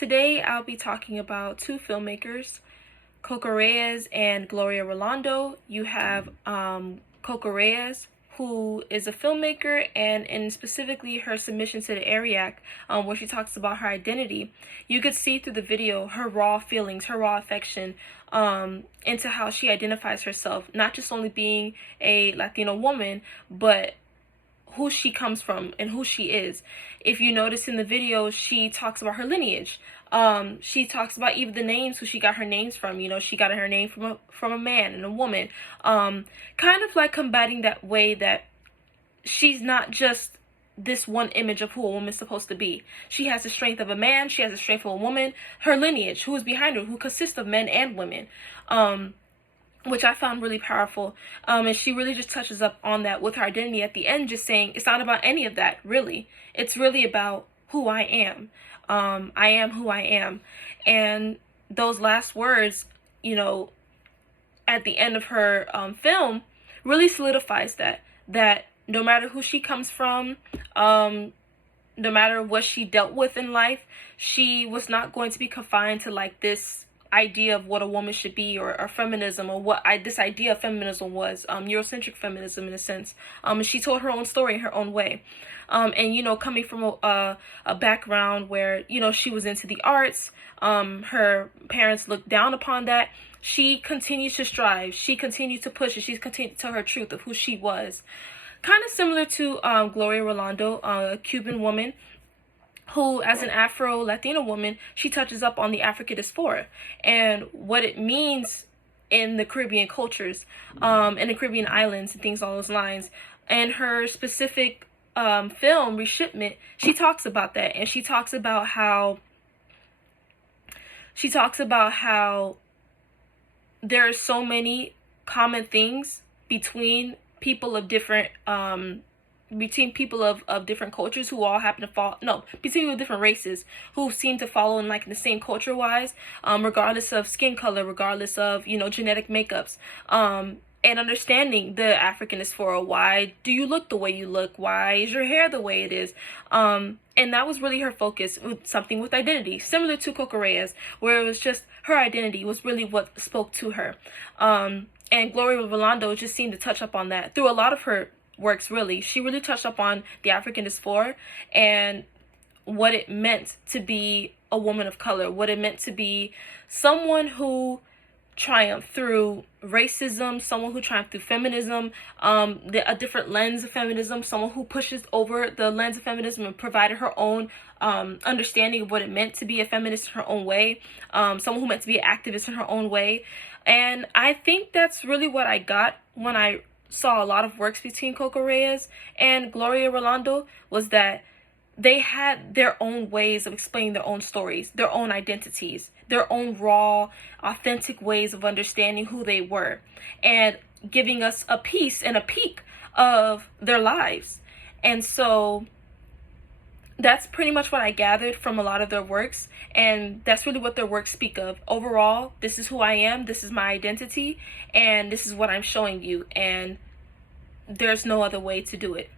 Today I'll be talking about two filmmakers, Coco Reyes and Gloria Rolando. You have Coco Reyes, who is a filmmaker, and specifically her submission to the Eriac, where she talks about her identity. You could see through the video her raw feelings, her raw affection into how she identifies herself, not just only being a Latino woman, but who she comes from and who she is. If you notice in the video, she talks about her lineage. She talks about even the names, who she got her names from. You know, she got her name from a man and a woman. Kind of like combating that way that she's not just this one image of who a woman's supposed to be. She has the strength of a man, she has the strength of a woman, her lineage, who is behind her, who consists of men and women. Which I found really powerful. And she really just touches up on that with her identity at the end, just saying it's not about any of that, really. It's really about who I am. I am who I am. And those last words, you know, at the end of her film really solidifies that no matter who she comes from, no matter what she dealt with in life, she was not going to be confined to like this idea of what a woman should be, or feminism, or what this idea of feminism was, Eurocentric feminism in a sense. And she told her own story in her own way. And you know, coming from a background where, you know, she was into the arts, her parents looked down upon that. She continued to strive. She continued to push, and she's continued to tell her truth of who she was. Kind of similar to Gloria Rolando, a Cuban woman who, as an Afro-Latina woman, she touches up on the African diaspora and what it means in the Caribbean cultures, in the Caribbean islands and things along those lines. And her specific film, Reshipment, she talks about that, and she talks about how there are so many common things between people of different different cultures who all happen to fall, between different races who seem to follow in like the same culture wise, regardless of skin color, regardless of, you know, genetic makeups, and understanding the African diaspora. Why do you look the way you look? Why is your hair the way it is? And that was really her focus, with something with identity, similar to Coco Reyes, where it was just her identity was really what spoke to her. And Gloria Rolando just seemed to touch up on that through a lot of her works. Really, she really touched up on the African diaspora and what it meant to be a woman of color, what it meant to be someone who triumphed through racism, someone who triumphed through feminism, a different lens of feminism, someone who pushes over the lens of feminism and provided her own understanding of what it meant to be a feminist in her own way, someone who meant to be an activist in her own way. And I think that's really what I got when I saw a lot of works between Coco Reyes and Gloria Rolando, was that they had their own ways of explaining their own stories, their own identities, their own raw, authentic ways of understanding who they were, and giving us a piece and a peek of their lives. And so that's pretty much what I gathered from a lot of their works, and that's really what their works speak of. Overall, this is who I am, this is my identity, and this is what I'm showing you, and there's no other way to do it.